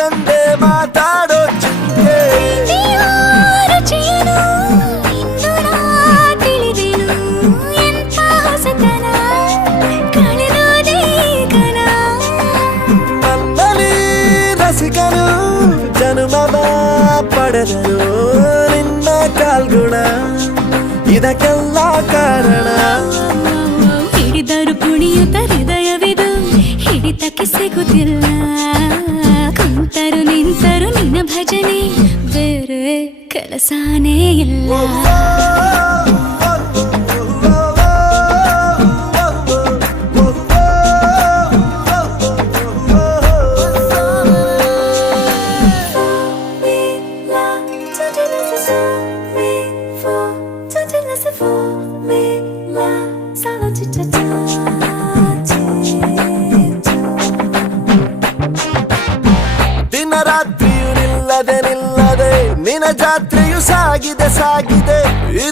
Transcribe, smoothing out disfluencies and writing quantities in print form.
ಕಂಡೆ ಮಾತಾಡೋ ಚಿಂತೆ ರುಚಿಯನು ಇನ್ನು ನಾ ತಿಳಿದೆನು ಎಂಥ ಹೊಸತನ ಕಳೆದೋದೇ ಕಣ ನನ್ನಲ್ಲಿ ರಸಿಕನು ಜನುಮವ ಪಡೆದನು ನಿನ್ನ ಕಾಲ್ಗುಣ ಇದಕ್ಕೆಲ್ಲ ಕಾರಣ ಹಿಡಿದರು ಕುಣಿಯುತ್ತ ಹೃದಯವಿದು ಹಿಡಿತಕ್ಕೆ ಸಿಗುತ್ತಿಲ್ಲ ಕುಂತರು ನಿಂತರು ನಿನ್ನ ಭಜನೆ ಬೇರೆ ಕೆಲಸನೇ ಇಲ್ಲ ದಿನ ರಾತ್ರಿಯು ನಿಲ್ಲದೆ ನಿಲ್ಲದೆ ನಿನ್ನ ಜಾತ್ರೆಯು ಸಾಗಿದೆ ಸಾಗಿದೆ ಈ